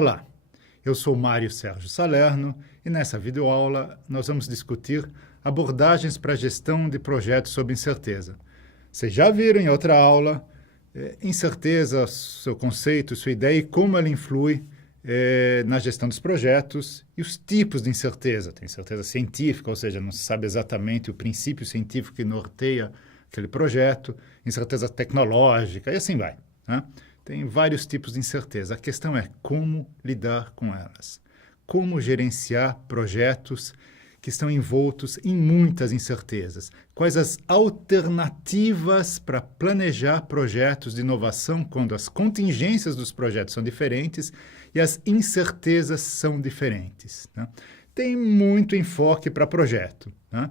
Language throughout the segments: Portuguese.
Olá, eu sou Mário Sérgio Salerno e nessa videoaula nós vamos discutir abordagens para a gestão de projetos sob incerteza. Vocês já viram em outra aula incerteza, seu conceito, sua ideia e como ela influi na gestão dos projetos e os tipos de incerteza. Tem incerteza científica, ou seja, não se sabe exatamente o princípio científico que norteia aquele projeto, incerteza tecnológica e assim vai, né? Tem vários tipos de incerteza. A questão é como lidar com elas. Como gerenciar projetos que estão envoltos em muitas incertezas. Quais as alternativas para planejar projetos de inovação quando as contingências dos projetos são diferentes e as incertezas são diferentes, né? Tem muito enfoque para projeto, né?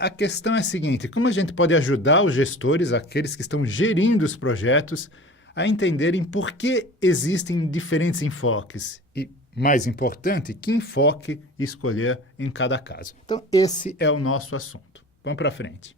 A questão é a seguinte: como a gente pode ajudar os gestores, aqueles que estão gerindo os projetos, a entenderem por que existem diferentes enfoques e, mais importante, que enfoque escolher em cada caso. Então, esse é o nosso assunto. Vamos para frente.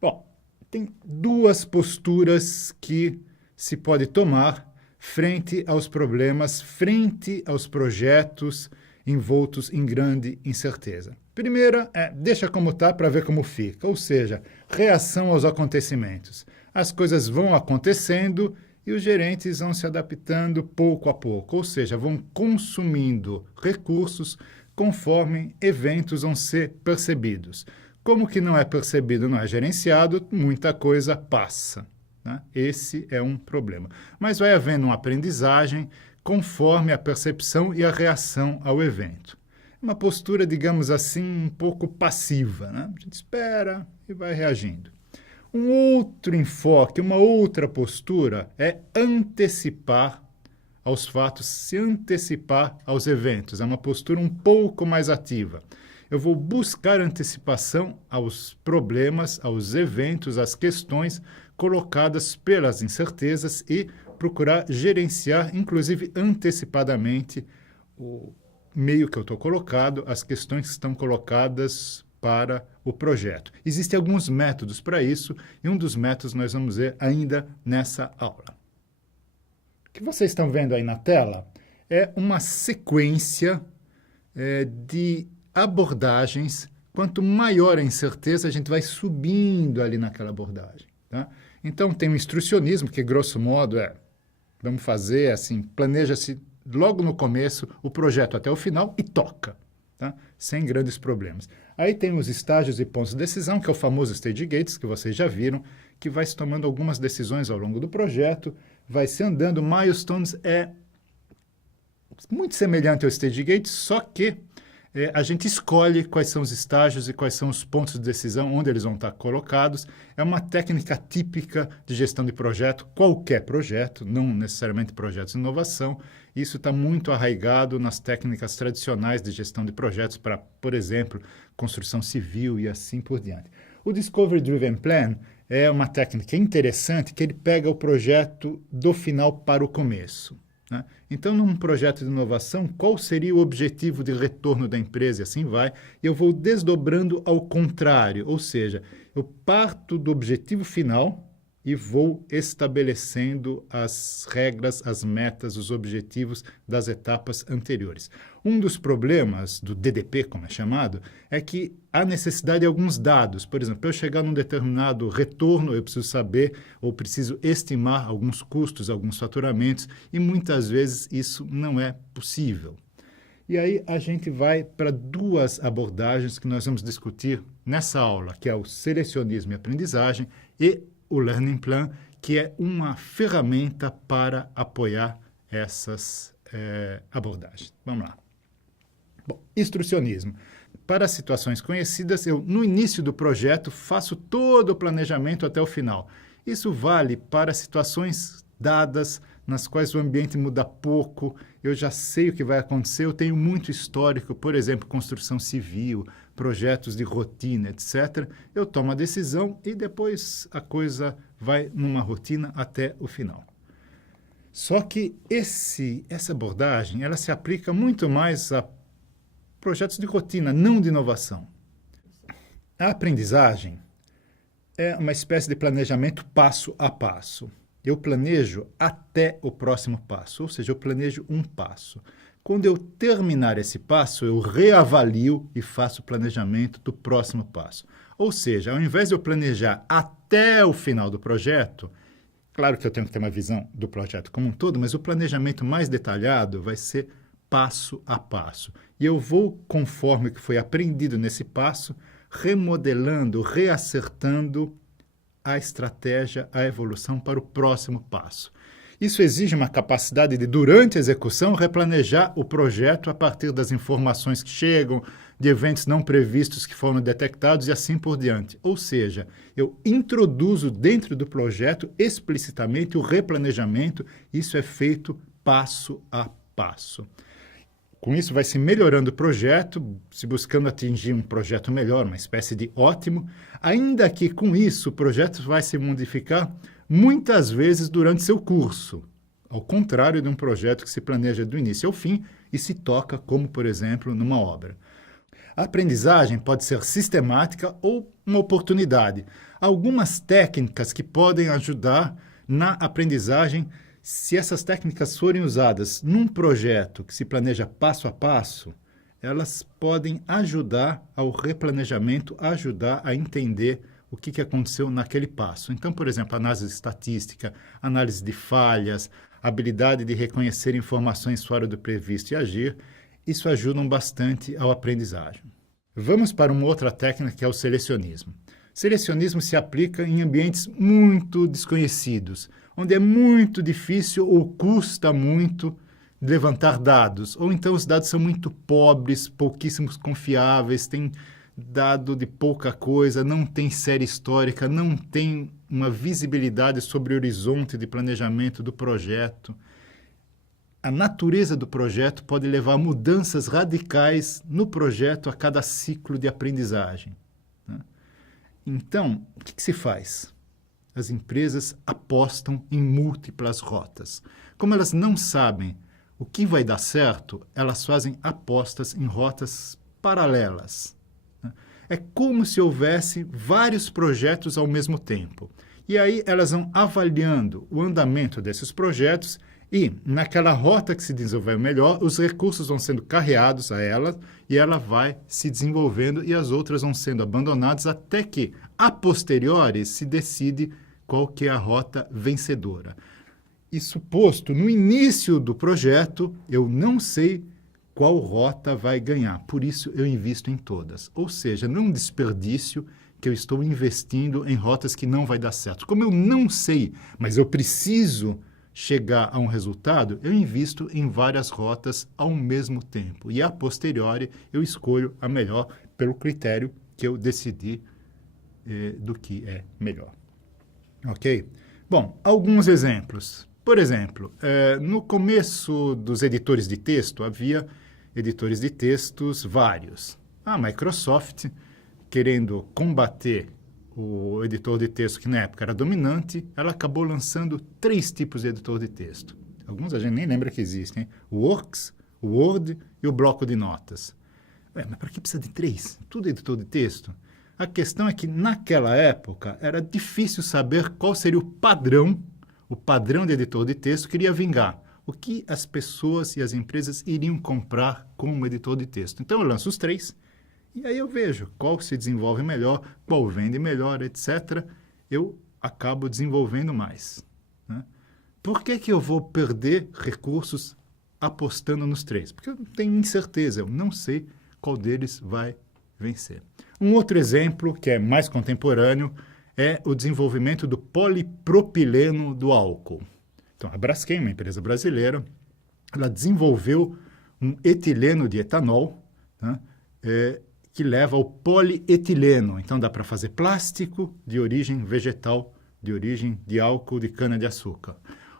Bom, tem duas posturas que se pode tomar frente aos problemas, frente aos projetos envoltos em grande incerteza. Primeira é deixa como está para ver como fica, ou seja, reação aos acontecimentos. As coisas vão acontecendo e os gerentes vão se adaptando pouco a pouco, ou seja, vão consumindo recursos conforme eventos vão ser percebidos. Como que não é percebido, não é gerenciado, muita coisa passa, né? Esse é um problema. Mas vai havendo uma aprendizagem conforme a percepção e a reação ao evento. Uma postura, digamos assim, um pouco passiva, né? A gente espera e vai reagindo. Um outro enfoque, uma outra postura é antecipar aos fatos, se antecipar aos eventos. É uma postura um pouco mais ativa. Eu vou buscar antecipação aos problemas, aos eventos, às questões colocadas pelas incertezas e procurar gerenciar, inclusive antecipadamente, o meio que eu estou colocado, as questões que estão colocadas para o projeto. Existem alguns métodos para isso, e um dos métodos nós vamos ver ainda nessa aula. O que vocês estão vendo aí na tela é uma sequência de abordagens. Quanto maior a incerteza, a gente vai subindo ali naquela abordagem, tá? Então, tem o instrucionismo, que grosso modo vamos fazer assim, planeja-se logo no começo o projeto até o final e toca, tá? Sem grandes problemas. Aí tem os estágios e pontos de decisão, que é o famoso Stage Gates, que vocês já viram, que vai se tomando algumas decisões ao longo do projeto, vai se andando. Milestones é muito semelhante ao Stage Gates, só que a gente escolhe quais são os estágios e quais são os pontos de decisão, onde eles vão estar colocados. É uma técnica típica de gestão de projeto, qualquer projeto, não necessariamente projetos de inovação. Isso está muito arraigado nas técnicas tradicionais de gestão de projetos para, por exemplo, construção civil e assim por diante. O Discovery Driven Plan é uma técnica interessante que ele pega o projeto do final para o começo, né? Então, num projeto de inovação, qual seria o objetivo de retorno da empresa? E assim vai. Eu vou desdobrando ao contrário, ou seja, eu parto do objetivo final e vou estabelecendo as regras, as metas, os objetivos das etapas anteriores. Um dos problemas do DDP, como é chamado, é que há necessidade de alguns dados. Por exemplo, para eu chegar num determinado retorno, eu preciso saber ou preciso estimar alguns custos, alguns faturamentos, e muitas vezes isso não é possível. E aí a gente vai para duas abordagens que nós vamos discutir nessa aula, que é o selecionismo e aprendizagem e o Learning Plan, que é uma ferramenta para apoiar essas abordagens. Vamos lá. Bom, instrucionismo. Para situações conhecidas, eu, no início do projeto, faço todo o planejamento até o final. Isso vale para situações dadas, nas quais o ambiente muda pouco, eu já sei o que vai acontecer, eu tenho muito histórico, por exemplo, construção civil, projetos de rotina, etc. Eu tomo a decisão e depois a coisa vai numa rotina até o final. Só que essa abordagem ela se aplica muito mais a projetos de rotina, não de inovação. A aprendizagem é uma espécie de planejamento passo a passo. eu planejo até o próximo passo, ou seja, eu planejo um passo. Quando eu terminar esse passo, eu reavalio e faço o planejamento do próximo passo. Ou seja, ao invés de eu planejar até o final do projeto, claro que eu tenho que ter uma visão do projeto como um todo, mas o planejamento mais detalhado vai ser passo a passo. E eu vou, conforme o que foi aprendido nesse passo, remodelando, reacertando a estratégia, a evolução para o próximo passo. Isso exige uma capacidade de, durante a execução, replanejar o projeto a partir das informações que chegam, de eventos não previstos que foram detectados e assim por diante. Ou seja, eu introduzo dentro do projeto explicitamente o replanejamento, isso é feito passo a passo. Com isso vai se melhorando o projeto, se buscando atingir um projeto melhor, uma espécie de ótimo, ainda que com isso o projeto vai se modificar muitas vezes durante seu curso, ao contrário de um projeto que se planeja do início ao fim e se toca como, por exemplo, numa obra. A aprendizagem pode ser sistemática ou uma oportunidade. Há algumas técnicas que podem ajudar na aprendizagem. Se essas técnicas forem usadas num projeto que se planeja passo a passo, elas podem ajudar ao replanejamento, ajudar a entender o que aconteceu naquele passo. Então, por exemplo, análise estatística, análise de falhas, habilidade de reconhecer informações fora do previsto e agir, isso ajudam bastante ao aprendizagem. Vamos para uma outra técnica que é o selecionismo. Selecionismo se aplica em ambientes muito desconhecidos, onde é muito difícil ou custa muito levantar dados, ou então os dados são muito pobres, pouquíssimos confiáveis, tem dado de pouca coisa, não tem série histórica, não tem uma visibilidade sobre o horizonte de planejamento do projeto. A natureza do projeto pode levar a mudanças radicais no projeto a cada ciclo de aprendizagem. Então, o que se faz? As empresas apostam em múltiplas rotas. Como elas não sabem o que vai dar certo, elas fazem apostas em rotas paralelas. É como se houvesse vários projetos ao mesmo tempo. E aí elas vão avaliando o andamento desses projetos e, naquela rota que se desenvolveu melhor, os recursos vão sendo carreados a ela e ela vai se desenvolvendo e as outras vão sendo abandonadas até que, a posteriori, se decide qual que é a rota vencedora. Isso posto, no início do projeto, eu não sei qual rota vai ganhar, por isso eu invisto em todas. Ou seja, não é um desperdício que eu estou investindo em rotas que não vai dar certo. Como eu não sei, mas eu preciso chegar a um resultado, eu invisto em várias rotas ao mesmo tempo. E a posteriori eu escolho a melhor pelo critério que eu decidi do que é melhor. Ok? Bom, alguns exemplos. Por exemplo, no começo dos editores de texto, havia editores de textos vários. A Microsoft, querendo combater o editor de texto que na época era dominante, ela acabou lançando 3 tipos de editor de texto. Alguns a gente nem lembra que existem, hein? O Works, o Word e o bloco de notas. Mas para que precisa de 3? Tudo editor de texto? A questão é que naquela época era difícil saber qual seria o padrão de editor de texto que iria vingar. O que as pessoas e as empresas iriam comprar como editor de texto. Então eu lanço os 3 e aí eu vejo qual se desenvolve melhor, qual vende melhor, etc. Eu acabo desenvolvendo mais. Né? Por que eu vou perder recursos apostando nos 3? Porque eu tenho incerteza, eu não sei qual deles vai vencer. Um outro exemplo, que é mais contemporâneo, é o desenvolvimento do polipropileno do álcool. Então, a Braskem, uma empresa brasileira, ela desenvolveu um etileno de etanol, né, que leva ao polietileno. Então, dá para fazer plástico de origem vegetal, de origem de álcool de cana-de-açúcar.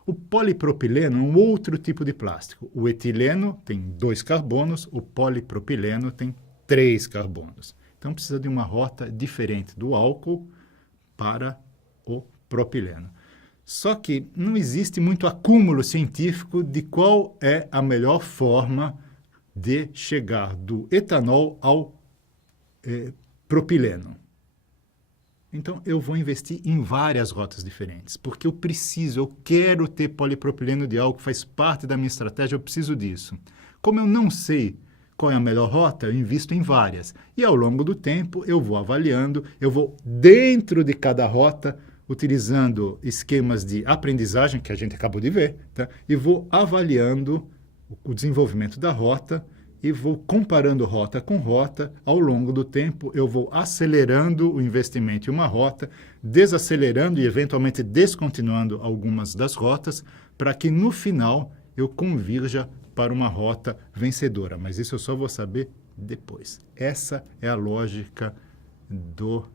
O polipropileno é um outro tipo de plástico. O etileno tem 2 carbonos, o polipropileno tem 3 carbonos. Então, precisa de uma rota diferente do álcool para o propileno. Só que não existe muito acúmulo científico de qual é a melhor forma de chegar do etanol ao propileno. Então, eu vou investir em várias rotas diferentes, porque eu quero ter polipropileno de álcool, faz parte da minha estratégia, eu preciso disso. Como eu não sei qual é a melhor rota, eu invisto em várias. E ao longo do tempo, eu vou avaliando, eu vou dentro de cada rota, utilizando esquemas de aprendizagem, que a gente acabou de ver, tá? E vou avaliando o desenvolvimento da rota, e vou comparando rota com rota. Ao longo do tempo, eu vou acelerando o investimento em uma rota, desacelerando e eventualmente descontinuando algumas das rotas, para que no final eu convirja para uma rota vencedora. Mas isso eu só vou saber depois. Essa é a lógica do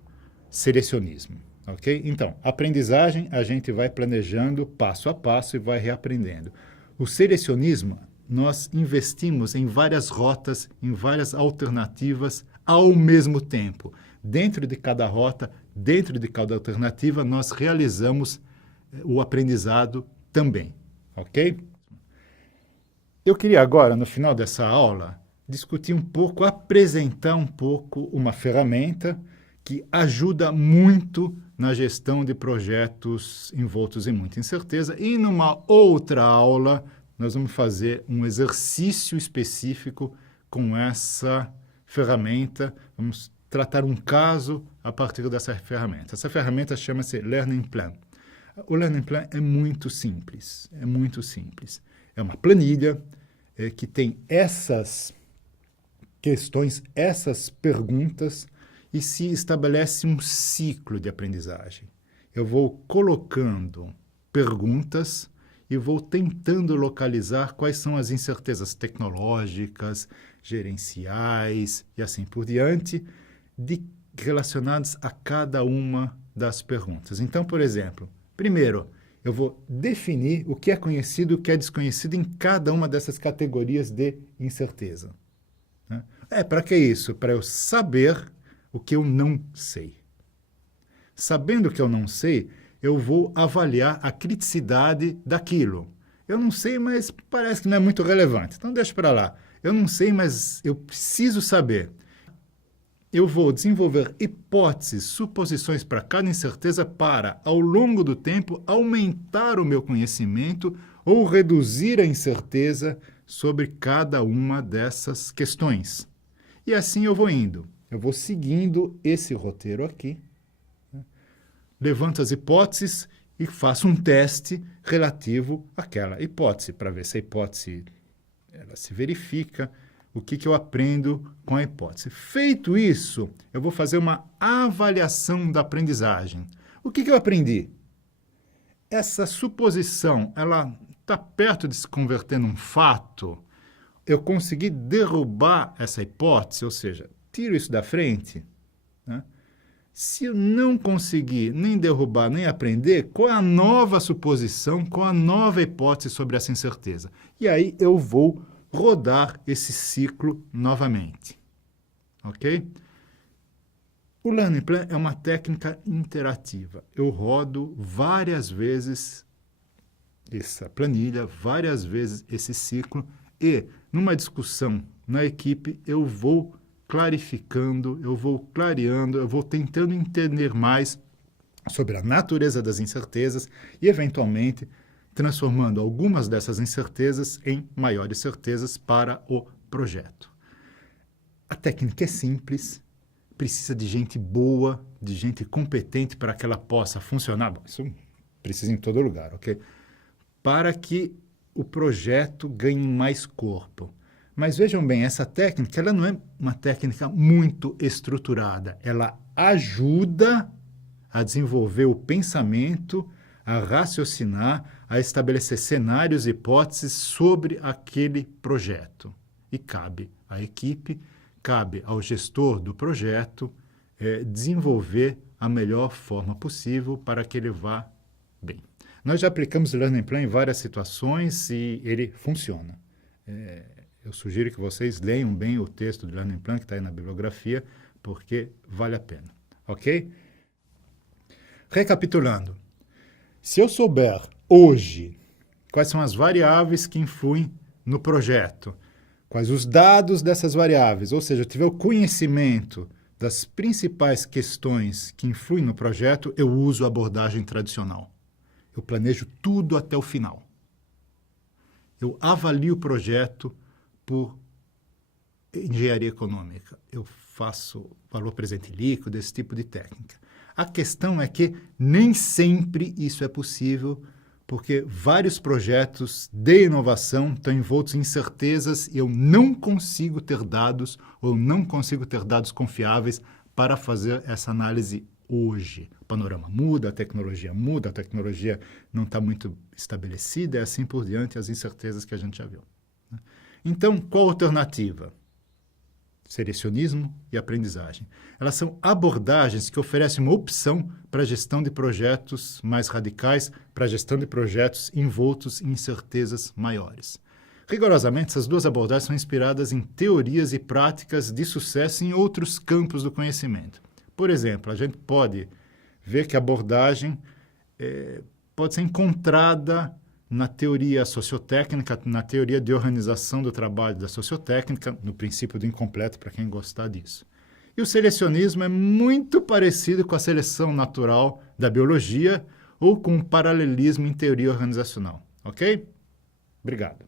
selecionismo. Ok? Então, aprendizagem, a gente vai planejando passo a passo e vai reaprendendo. O selecionismo, nós investimos em várias rotas, em várias alternativas ao mesmo tempo. Dentro de cada rota, dentro de cada alternativa, nós realizamos o aprendizado também, ok? Eu queria agora, no final dessa aula, discutir um pouco, apresentar um pouco uma ferramenta que ajuda muito na gestão de projetos envoltos em muita incerteza, e numa outra aula nós vamos fazer um exercício específico com essa ferramenta. Vamos tratar um caso a partir dessa ferramenta. Essa ferramenta chama-se Learning Plan. O Learning Plan é muito simples, é muito simples. É uma planilha que tem essas questões, essas perguntas, e se estabelece um ciclo de aprendizagem. Eu vou colocando perguntas e vou tentando localizar quais são as incertezas tecnológicas, gerenciais e assim por diante, relacionadas a cada uma das perguntas. Então, por exemplo, primeiro, eu vou definir o que é conhecido e o que é desconhecido em cada uma dessas categorias de incerteza. Para que isso? Para eu saber o que eu não sei. Sabendo o que eu não sei, eu vou avaliar a criticidade daquilo. Eu não sei, mas parece que não é muito relevante. Então, deixa para lá. Eu não sei, mas eu preciso saber. Eu vou desenvolver hipóteses, suposições para cada incerteza para, ao longo do tempo, aumentar o meu conhecimento ou reduzir a incerteza sobre cada uma dessas questões. E assim eu vou indo. Eu vou seguindo esse roteiro aqui. Levanto as hipóteses e faço um teste relativo àquela hipótese, para ver se a hipótese ela se verifica, o que eu aprendo com a hipótese. Feito isso, eu vou fazer uma avaliação da aprendizagem. O que eu aprendi? Essa suposição, ela está perto de se converter num fato? Eu consegui derrubar essa hipótese, ou seja, tiro isso da frente, né? Se eu não conseguir nem derrubar, nem aprender, qual é a nova suposição, qual é a nova hipótese sobre essa incerteza? E aí eu vou rodar esse ciclo novamente. Ok? O Learning Plan é uma técnica interativa. Eu rodo várias vezes essa planilha, várias vezes esse ciclo, e numa discussão na equipe eu vou clarificando, eu vou clareando, eu vou tentando entender mais sobre a natureza das incertezas e, eventualmente, transformando algumas dessas incertezas em maiores certezas para o projeto. A técnica é simples, precisa de gente boa, de gente competente para que ela possa funcionar. Bom, isso precisa em todo lugar, ok? Para que o projeto ganhe mais corpo. Mas vejam bem, essa técnica ela não é uma técnica muito estruturada. Ela ajuda a desenvolver o pensamento, a raciocinar, a estabelecer cenários e hipóteses sobre aquele projeto. E cabe à equipe, cabe ao gestor do projeto desenvolver a melhor forma possível para que ele vá bem. Nós já aplicamos o Learning Plan em várias situações e ele funciona. Eu sugiro que vocês leiam bem o texto do Learning Plan que está aí na bibliografia, porque vale a pena. Ok? Recapitulando. Se eu souber hoje quais são as variáveis que influem no projeto, quais os dados dessas variáveis, ou seja, eu tiver o conhecimento das principais questões que influem no projeto, eu uso a abordagem tradicional. Eu planejo tudo até o final. Eu avalio o projeto por engenharia econômica. Eu faço valor presente líquido, esse tipo de técnica. A questão é que nem sempre isso é possível, porque vários projetos de inovação estão envoltos em incertezas e eu não consigo ter dados ou não consigo ter dados confiáveis para fazer essa análise hoje. O panorama muda, a tecnologia não está muito estabelecida e assim por diante, as incertezas que a gente já viu. Então, qual a alternativa? Selecionismo e aprendizagem. Elas são abordagens que oferecem uma opção para a gestão de projetos mais radicais, para a gestão de projetos envoltos em incertezas maiores. Rigorosamente, essas duas abordagens são inspiradas em teorias e práticas de sucesso em outros campos do conhecimento. Por exemplo, a gente pode ver que a abordagem pode ser encontrada na teoria sociotécnica, na teoria de organização do trabalho da sociotécnica, no princípio do incompleto, para quem gostar disso. E o selecionismo é muito parecido com a seleção natural da biologia ou com o paralelismo em teoria organizacional. Ok? Obrigado.